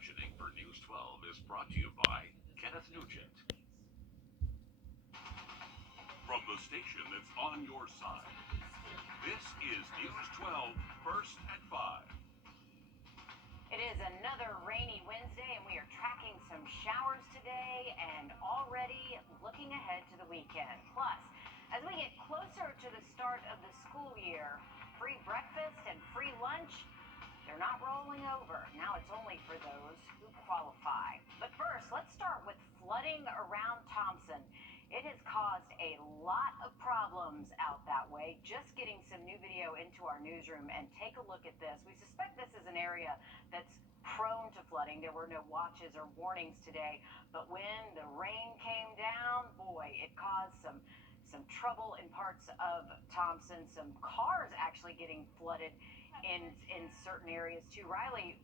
captioning for News 12 is brought to you by Kenneth Nugent. From the station that's on your side, this is News 12 First at 5. It is another rainy Wednesday, and we are tracking some showers today and already looking ahead to the weekend. Plus, as we get closer to the start of the school year, free breakfast and free lunch, they're not rolling over. Now it's only for those who qualify. But first, let's start with flooding around Thompson. It has caused a lot of problems out that way. Just getting some new video into our newsroom, and take a look at this. We suspect this is an area that's prone to flooding. There were no watches or warnings today, but when the rain came down, boy, it caused some trouble in parts of Thompson. Some cars actually getting flooded in certain areas too. Riley,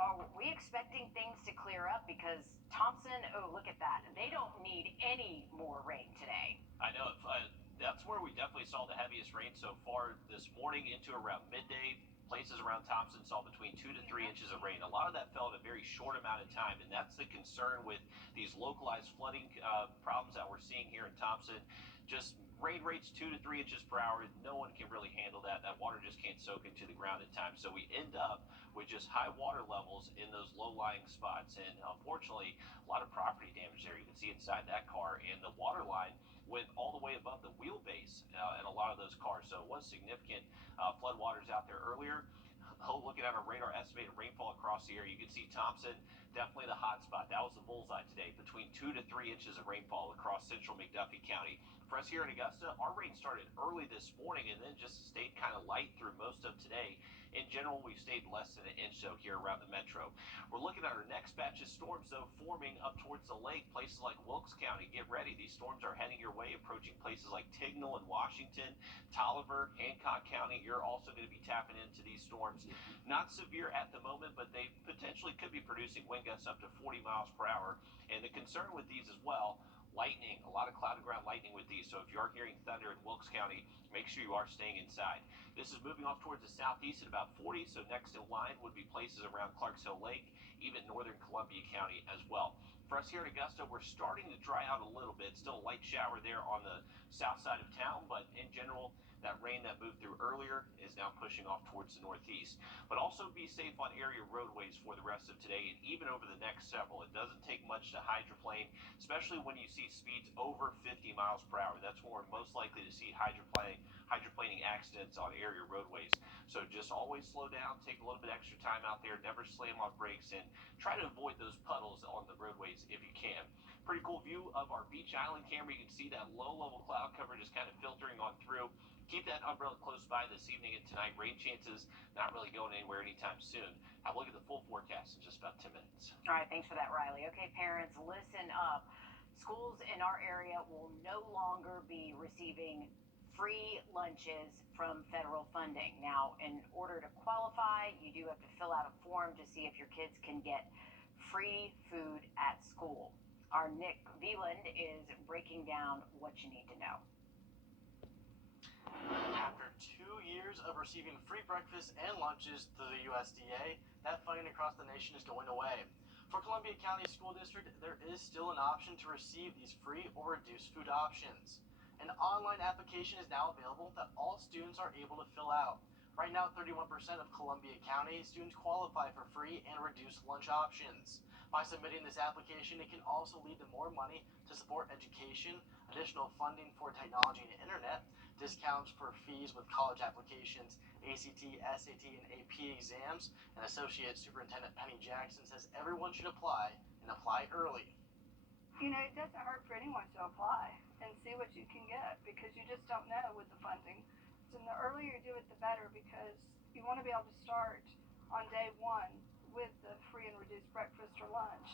are we expecting things to clear up? Because Thompson, oh, look at that. They don't need any more rain today. I know. That's where we definitely saw the heaviest rain so far this morning into around midday. Places around Thompson saw between 2 to 3 inches of rain. A lot of that fell in a very short amount of time, and that's the concern with these localized flooding problems that we're seeing here in Thompson. Just rain rates 2 to 3 inches per hour. No one can really handle that. That water just can't soak into the ground at times. So we end up with just high water levels in those low-lying spots. And unfortunately, a lot of property damage there. You can see inside that car, and the water line went all the way above the wheelbase in a lot of those cars. So it was significant flood waters out there earlier. Looking at our radar estimated rainfall across the area, you can see Thompson, definitely the hot spot. That was the bullseye today, between 2 to 3 inches of rainfall across central McDuffie County. For us here in Augusta, our rain started early this morning and then just stayed kind of light through most of today. In general, we've stayed less than an inch so here around the metro. We're looking at our next batch of storms, though, forming up towards the lake. Places like Wilkes County, get ready. These storms are heading your way, approaching places like Tignall and Washington, Tolliver, Hancock County. You're also going to be tapping into these storms. Not severe at the moment, but they potentially could be producing wind gusts up to 40 miles per hour. And the concern with these as well, lightning, a lot of cloud to ground lightning with these. So if you are hearing thunder in Wilkes County, make sure you are staying inside. This is moving off towards the southeast at about 40. So next in line would be places around Clarks Hill Lake, even northern Columbia County as well. For us here in Augusta, we're starting to dry out a little bit. Still a light shower there on the south side of town, but in general, that rain that moved through earlier is now pushing off towards the northeast. But also be safe on area roadways for the rest of today and even over the next several. It doesn't take much to hydroplane, especially when you see speeds over 50 miles per hour. That's when we're most likely to see hydroplaning accidents on area roadways. So just always slow down, take a little bit extra time out there, never slam on brakes, and try to avoid those puddles on the roadways if you can. Pretty cool view of our Beach Island camera. You can see that low-level cloud cover just kind of filtering on through. Keep that umbrella close by this evening and tonight. Rain chances not really going anywhere anytime soon. Have a look at the full forecast in just about 10 minutes. All right, thanks for that, Riley. Okay, parents, listen up. Schools in our area will no longer be receiving free lunches from federal funding. Now, in order to qualify, you do have to fill out a form to see if your kids can get free food at school. Our Nick Veland is breaking down what you need to know. After 2 years of receiving free breakfast and lunches through the USDA, that funding across the nation is going away. For Columbia County School District, there is still an option to receive these free or reduced food options. An online application is now available that all students are able to fill out. Right now, 31% of Columbia County students qualify for free and reduced lunch options. By submitting this application, it can also lead to more money to support education, additional funding for technology and internet, discounts for fees with college applications, ACT, SAT, and AP exams, and Associate Superintendent Penny Jackson says everyone should apply and apply early. You know, it doesn't hurt for anyone to apply and see what you can get, because you just don't know with the funding. So the earlier you do it, the better, because you want to be able to start on day one with the free and reduced breakfast or lunch.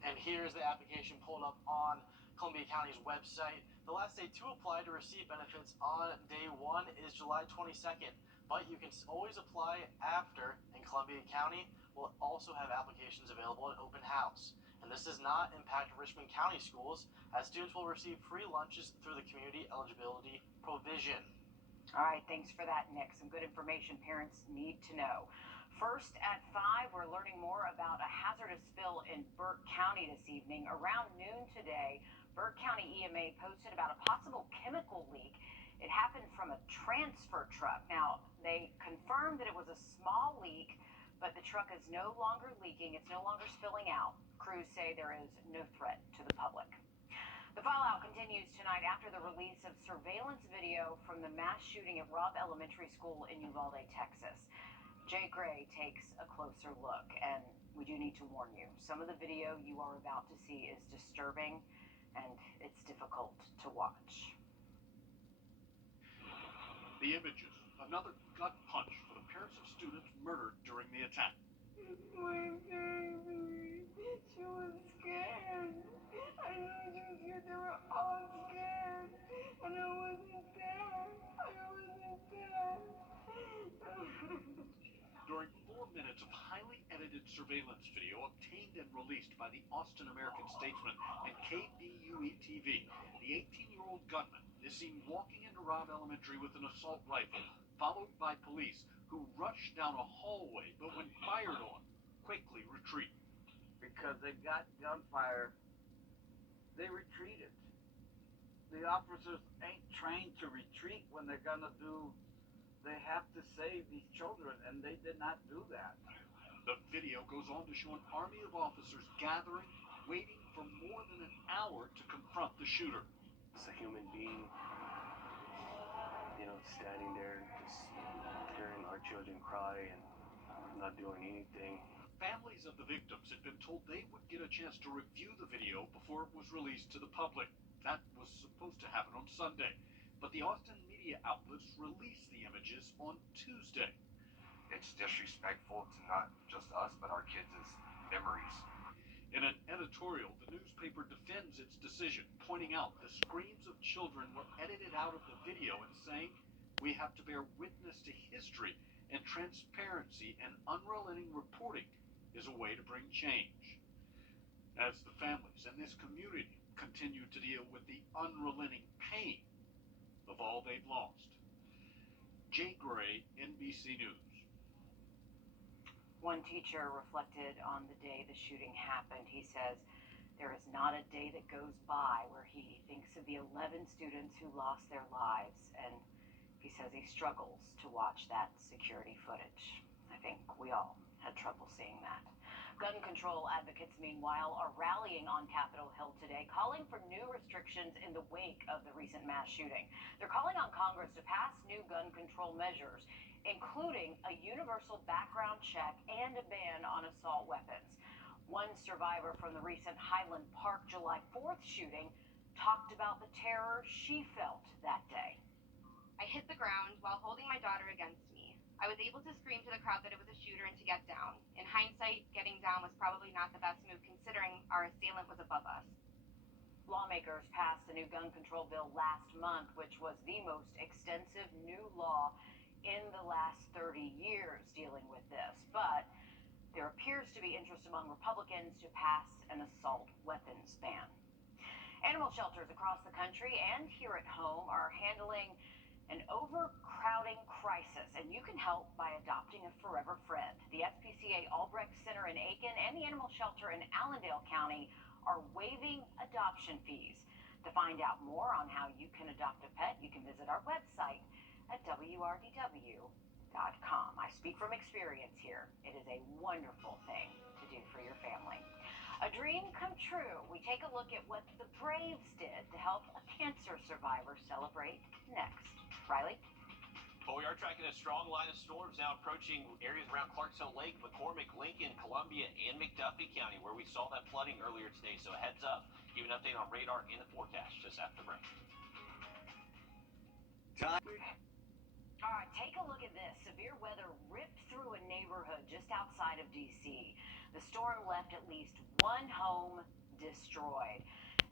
And here's the application pulled up on Columbia County's website. The last day to apply to receive benefits on day one is July 22nd, but you can always apply after, and Columbia County will also have applications available at open house. And this does not impact Richmond County schools, as students will receive free lunches through the community eligibility provision. All right, thanks for that, Nick. Some good information parents need to know. First at 5, we're learning more about a hazardous spill in Burke County this evening. Around noon today, Burke County EMA posted about a possible chemical leak. It happened from a transfer truck. Now, they confirmed that it was a small leak, but the truck is no longer leaking. It's no longer spilling out. Crews say there is no threat to the public. The fallout continues tonight after the release of surveillance video from the mass shooting at Wrdw Elementary School in Uvalde, Texas. Jay Gray takes a closer look, and we do need to warn you. Some of the video you are about to see is disturbing, and it's difficult to watch. The images, another gut punch for the parents of students murdered during the attack. My baby, she was scared. I know she was scared. They were all scared. And I wasn't there. During 4 minutes of highly edited surveillance video obtained and released by the Austin American-Statesman and KBUE-TV, the 18-year-old gunman is seen walking into Wrdw Elementary with an assault rifle, followed by police who rushed down a hallway but when fired on, quickly retreat. Because they got gunfire, they retreated. The officers ain't trained to retreat when they're gonna do. They have to save these children, and they did not do that. The video goes on to show an army of officers gathering, waiting for more than an hour to confront the shooter. It's a human being, standing there just hearing our children cry and not doing anything. Families of the victims had been told they would get a chance to review the video before it was released to the public. That was supposed to happen on Sunday, but the Austin media outlets released the images on Tuesday. It's disrespectful to not just us, but our kids' memories. In an editorial, the newspaper defends its decision, pointing out the screams of children were edited out of the video and saying, "We have to bear witness to history, and transparency and unrelenting reporting is a way to bring change." As the families in this community continue to deal with the unrelenting pain of all they've lost. Jay Gray, NBC News. One teacher reflected on the day the shooting happened. He says, "There is not a day that goes by where he thinks of the 11 students who lost their lives," and he says he struggles to watch that security footage. I think we all had trouble seeing that. Gun control advocates, meanwhile, are rallying on Capitol Hill today, calling for new restrictions in the wake of the recent mass shooting. They're calling on Congress to pass new gun control measures, including a universal background check and a ban on assault weapons. One survivor from the recent Highland Park July 4th shooting talked about the terror she felt that day. I hit the ground while holding my daughter against me. I was able to scream to the crowd that it was a shooter and to get down. In hindsight, getting down was probably not the best move considering our assailant was above us. Lawmakers passed a new gun control bill last month, which was the most extensive new law in the last 30 years dealing with this. But there appears to be interest among Republicans to pass an assault weapons ban. Animal shelters across the country and here at home are handling an overcrowding crisis, and you can help by adopting a forever friend. The SPCA Albrecht Center in Aiken and the animal shelter in Allendale County are waiving adoption fees. To find out more on how you can adopt a pet, you can visit our website at wrdw.com. I speak from experience here. It is a wonderful thing to do for your family. A dream come true. We take a look at what the Braves did to help a cancer survivor celebrate next. Riley? Well, we are tracking a strong line of storms now approaching areas around Clarksville Lake, McCormick, Lincoln, Columbia, and McDuffie County, where we saw that flooding earlier today. So heads up. Give an update on radar and the forecast just after the break. All right, take a look at this. Severe weather ripped through a neighborhood just outside of D.C. The storm left at least one home destroyed.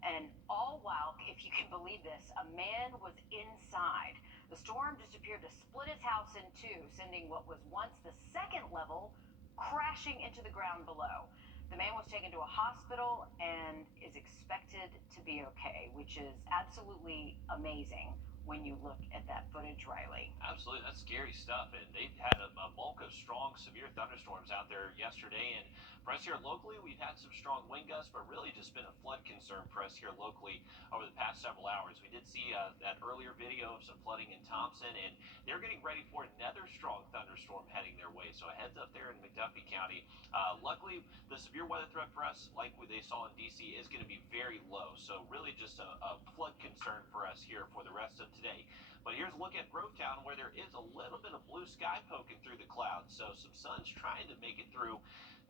And all while, if you can believe this, a man was inside. The storm just appeared to split his house in two, sending what was once the second level crashing into the ground below. The man was taken to a hospital and is expected to be okay, which is absolutely amazing when you look at that footage, Riley. Absolutely, that's scary stuff. And they've had a bulk of strong, severe thunderstorms out there yesterday. And for us here locally, we've had some strong wind gusts, but really just been a flood concern for us here locally over the past several hours. We did see that earlier video of some flooding in Thompson, and they're getting ready for another strong thunderstorm heading their way. So a heads up there in McDuffie County. Luckily, the severe weather threat for us, like they saw in D.C., is going to be very low. So really just a flood concern for us here for the rest of today. But here's a look at Grovetown, where there is a little bit of blue sky poking through the clouds. So some sun's trying to make it through.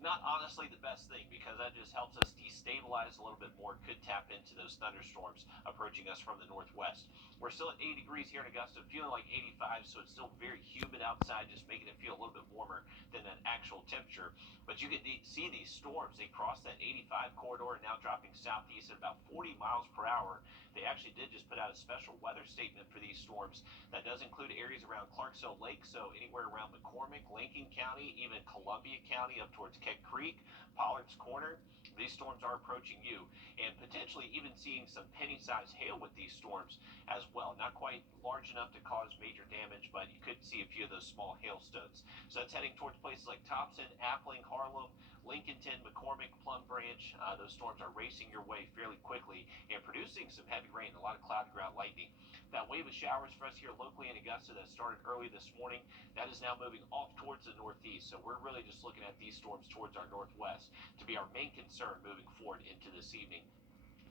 Not honestly the best thing, because that just helps us destabilize a little bit more. Could tap into those thunderstorms approaching us from the northwest. We're still at 80 degrees here in Augusta, feeling like 85, so it's still very humid outside, just making it feel a little bit warmer than that actual temperature. But you can see these storms. They cross that 85 corridor and now dropping southeast at about 40 miles per hour. They actually did just put out a special weather statement for these storms. That does include areas around Clarksville Lake, so anywhere around McCormick, Lincoln County, even Columbia County up towards Keck Creek, Pollard's Corner. These storms are approaching you, and potentially even seeing some penny-sized hail with these storms as well. Not quite large enough to cause major damage, but you could see a few of those small hailstones. So it's heading towards places like Thompson, Appling, Harlem, Lincolnton, McCormick, Plum Branch. Those storms are racing your way fairly quickly and producing some heavy rain, a lot of cloud ground lightning. That wave of showers for us here locally in Augusta that started early this morning, that is now moving off towards the northeast. So we're really just looking at these storms towards our northwest to be our main concern moving forward into this evening.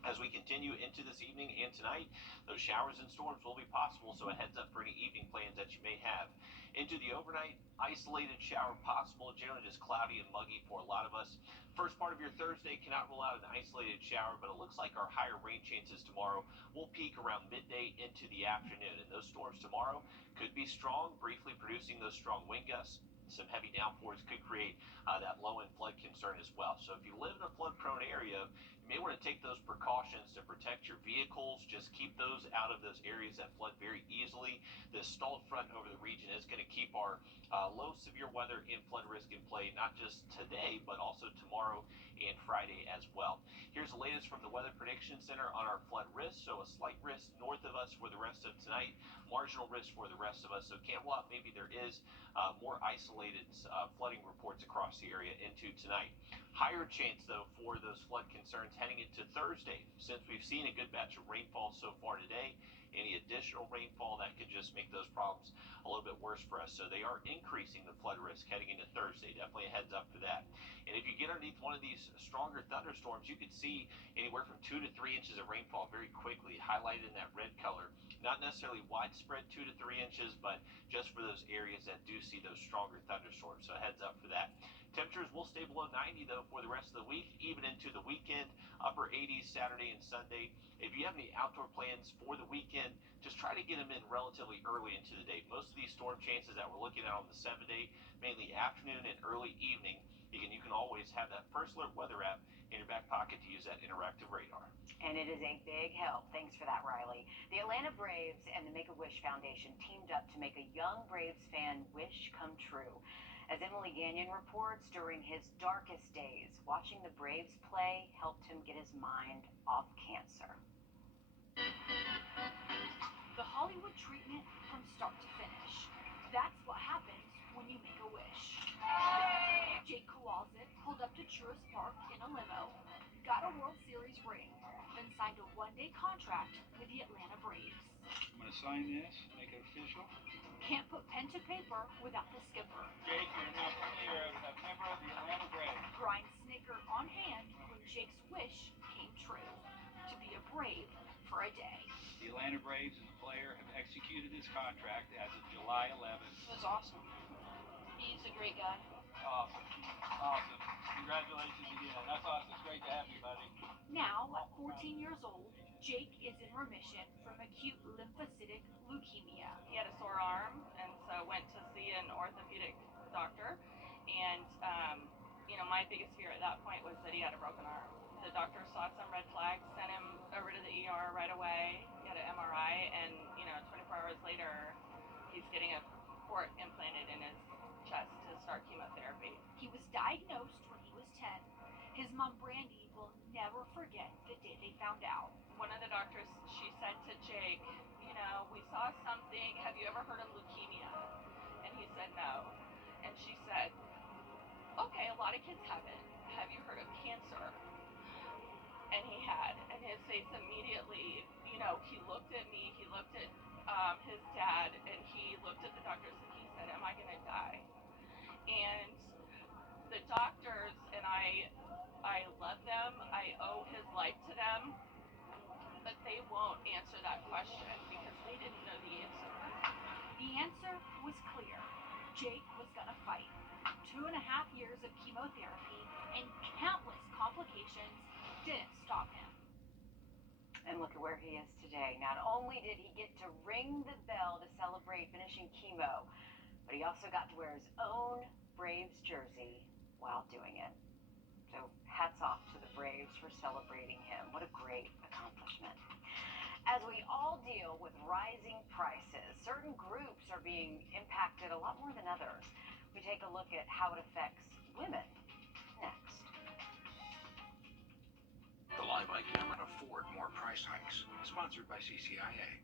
As we continue into this evening and tonight, those showers and storms will be possible, so a heads up for any evening plans that you may have. Into the overnight, isolated shower possible, generally just cloudy and muggy for a lot of us. First part of your Thursday, cannot rule out an isolated shower, but it looks like our higher rain chances tomorrow will peak around midday into the afternoon. And those storms tomorrow could be strong, briefly producing those strong wind gusts. Some heavy downpours could create that low end flood concern as well. So if you live in a flood prone area, you may want to take those precautions to protect your vehicles. Just keep those out of those areas that flood very easily. This stalled front over the region is going to keep our low severe weather and flood risk in play, not just today, but also tomorrow and Friday as well. Here's the latest from the Weather Prediction Center on our flood risk. So a slight risk north of us for the rest of tonight, marginal risk for the rest of us. So can't rule out maybe there is more isolated flooding reports across the area into tonight. Higher chance, though, for those flood concerns heading into Thursday. Since we've seen a good batch of rainfall so far today, any additional rainfall that could just make those problems a little bit worse for us. So they are increasing the flood risk heading into Thursday. Definitely a heads up for that. And if you get underneath one of these stronger thunderstorms, you could see anywhere from 2 to 3 inches of rainfall very quickly, highlighted in that red color. Not necessarily widespread 2 to 3 inches, but just for those areas that do see those stronger thunderstorms. So heads up for that. Temperatures will stay below 90, though, for the rest of the week, even into the weekend. Upper 80s Saturday and Sunday. If you have any outdoor plans for the weekend, just try to get them in relatively early into the day. Most of these storm chances that we're looking at on the 7-day, mainly afternoon and early evening, you can always have that First Alert weather app in your back pocket to use that interactive radar. And it is a big help. Thanks for that, Riley. The Atlanta Braves and the Make-A-Wish Foundation teamed up to make a young Braves fan wish come true. As Emily Gagnon reports, during his darkest days, watching the Braves play helped him get his mind off cancer. The Hollywood treatment from start to finish. That's what happens when you make a wish. Jake Kowalczyk pulled up to Truist Park in a limo, got a World Series ring, then signed a one-day contract with the Atlanta Braves. I'm going to sign this, make it official. Can't put pen to paper without the skipper. Jake, you're now a member of the Atlanta Braves. Brian Snicker on hand when Jake's wish came true, to be a Brave for a day. The Atlanta Braves and the player have executed this contract as of July 11th. That's awesome. He's a great guy. Awesome. Awesome. Congratulations again. That's awesome. It's great to have you, buddy. Now, at 14 years old, Jake is in remission from acute lymphocytic leukemia. He had a sore arm, and so went to see an orthopedic doctor. And, my biggest fear at that point was that he had a broken arm. The doctor saw some red flags, sent him over to the ER right away, got an MRI, and, 24 hours later, he's getting a port implanted in his chest to start chemotherapy. He was diagnosed when he was 10. His mom, Brandy, will never forget the day they found out. one of the doctors, she said to Jake, you know, we saw something, have you ever heard of leukemia? And he said no. And she said, okay, a lot of kids haven't. Have you heard of cancer? And he had. And his face immediately, you know, he looked at me, he looked at his dad, and he looked at the doctors and he said, am I going to die? And the doctors, and I love them, I owe his life to them, but they won't answer that question because they didn't know the answer. The answer was clear. Jake was gonna fight. 2.5 years of chemotherapy and countless complications didn't stop him. And look at where he is today. Not only did he get to ring the bell to celebrate finishing chemo, but he also got to wear his own Braves jersey while doing it. So hats off to the Braves for celebrating him. What a great accomplishment. As we all deal with rising prices, certain groups are being impacted a lot more than others. We take a look at how it affects women next. The Live Ike cannot afford more price hikes. Sponsored by CCIA.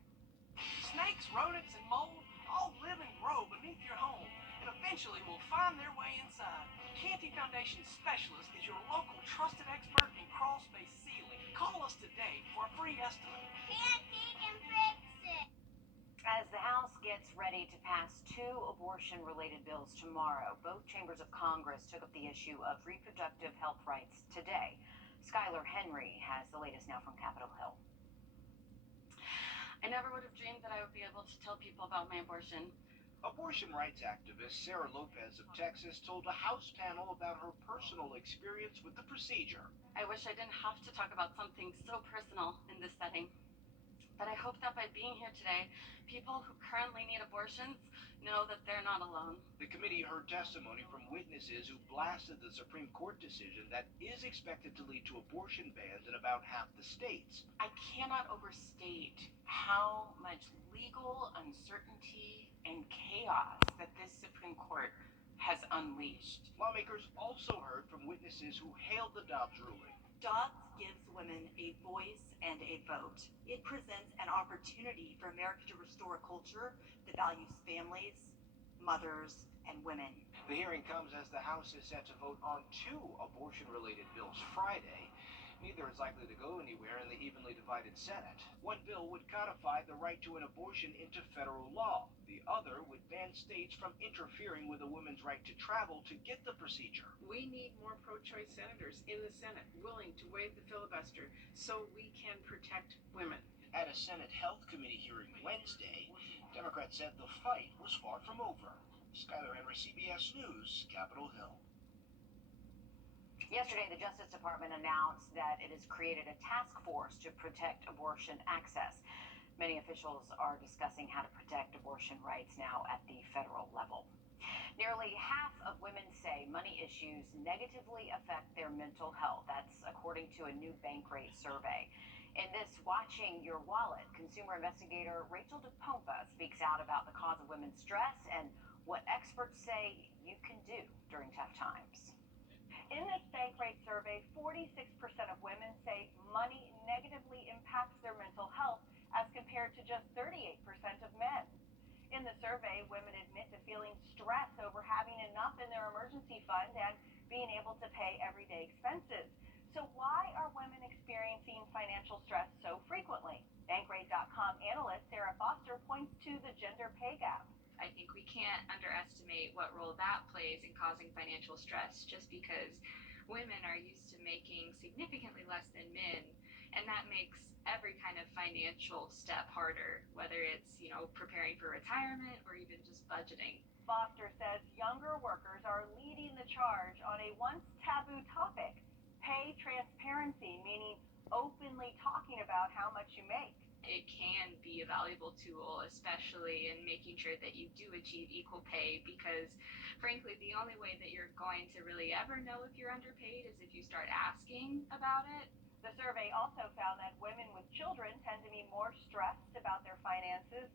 Snakes, rodents, and mold all live and grow beneath your home and eventually will find their way inside. Canty Foundation Specialist is your local trusted expert in crawl space sealing. Call us today for a free estimate. Canty can fix it. As the House gets ready to pass 2 abortion-related bills tomorrow, both chambers of Congress took up the issue of reproductive health rights today. Skylar Henry has the latest now from Capitol Hill. I never would have dreamed that I would be able to tell people about my abortion. Abortion rights activist Sarah Lopez of Texas told a House panel about her personal experience with the procedure. I wish I didn't have to talk about something so personal in this setting. But I hope that by being here today, people who currently need abortions know that they're not alone. The committee heard testimony from witnesses who blasted the Supreme Court decision that is expected to lead to abortion bans in about half the states. I cannot overstate how much legal uncertainty and chaos that this Supreme Court has unleashed. Lawmakers also heard from witnesses who hailed the Dobbs ruling. Dobbs gives women a voice and a vote. It presents an opportunity for America to restore a culture that values families, mothers, and women. The hearing comes as the House is set to vote on 2 abortion-related bills Friday. Neither is likely to go anywhere in the evenly divided Senate. One bill would codify the right to an abortion into federal law. The other would ban states from interfering with a woman's right to travel to get the procedure. We need more pro-choice senators in the Senate willing to waive the filibuster so we can protect women. At a Senate Health Committee hearing Wednesday, Democrats said the fight was far from over. Skylar Henry, CBS News, Capitol Hill. Yesterday, the Justice Department announced that it has created a task force to protect abortion access. Many officials are discussing how to protect abortion rights now at the federal level. Nearly half of women say money issues negatively affect their mental health. That's according to a new Bankrate survey. In this Watching Your Wallet, consumer investigator Rachel DePompa speaks out about the cause of women's stress and what experts say you can do during tough times. In this Bankrate survey, 46% of women say money negatively impacts their mental health as compared to just 38% of men. In the survey, women admit to feeling stress over having enough in their emergency fund and being able to pay everyday expenses. So why are women experiencing financial stress so frequently? Bankrate.com analyst Sarah Foster points to the gender pay gap. I think we can't underestimate what role that plays in causing financial stress just because women are used to making significantly less than men, and that makes every kind of financial step harder, whether it's, preparing for retirement or even just budgeting. Foster says younger workers are leading the charge on a once taboo topic, pay transparency, meaning openly talking about how much you make. It can be a valuable tool, especially in making sure that you do achieve equal pay, because frankly, the only way that you're going to really ever know if you're underpaid is if you start asking about it. The survey also found that women with children tend to be more stressed about their finances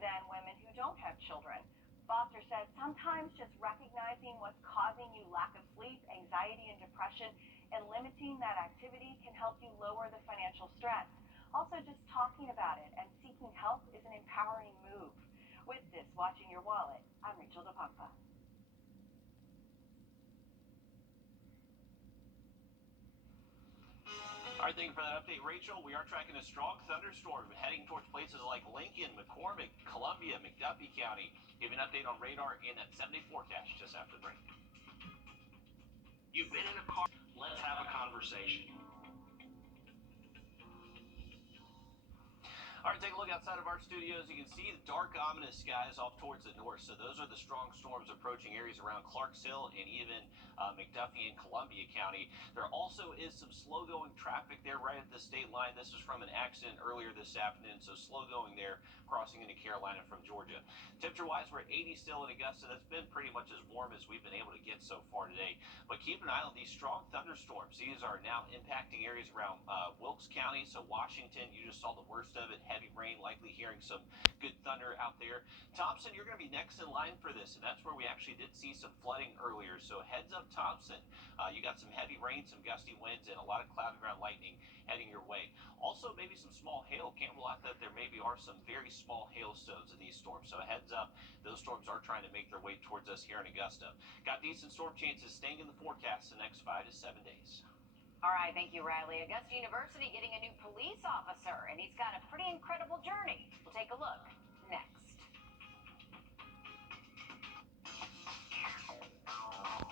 than women who don't have children. Foster says sometimes just recognizing what's causing you lack of sleep, anxiety, and depression, and limiting that activity can help you lower the financial stress. Also, just talking about it and seeking help is an empowering move. With this, watching your wallet, I'm Rachel DePompa. All right, thank you for that update, Rachel. We are tracking a strong thunderstorm heading towards places like Lincoln, McCormick, Columbia, McDuffie County. Give you an update on radar in that 7-day forecast just after the break. You've been in a car. Let's have a conversation. All right, take a look outside of our studios. You can see the dark, ominous skies off towards the north. So those are the strong storms approaching areas around Clarks Hill and even McDuffie and Columbia County. There also is some slow-going traffic there right at the state line. This is from an accident earlier this afternoon, so slow going there crossing into Carolina from Georgia. Temperature-wise, we're at 80 still in Augusta. That's been pretty much as warm as we've been able to get so far today. But keep an eye on these strong thunderstorms. These are now impacting areas around Wilkes County, so Washington. You just saw the worst of it. Heavy rain, likely hearing some good thunder out there. Thompson, you're going to be next in line for this, and that's where we actually did see some flooding earlier. So heads up, Thompson. You got some heavy rain, some gusty winds, and a lot of cloud ground lightning heading your way. Also, maybe some small hail. Can't rule out that there maybe are some very small hailstones in these storms. So heads up, those storms are trying to make their way towards us here in Augusta. Got decent storm chances staying in the forecast the next 5 to 7 days. All right, thank you, Riley. Augusta University getting a new police officer, and he's got a pretty incredible journey. We'll take a look.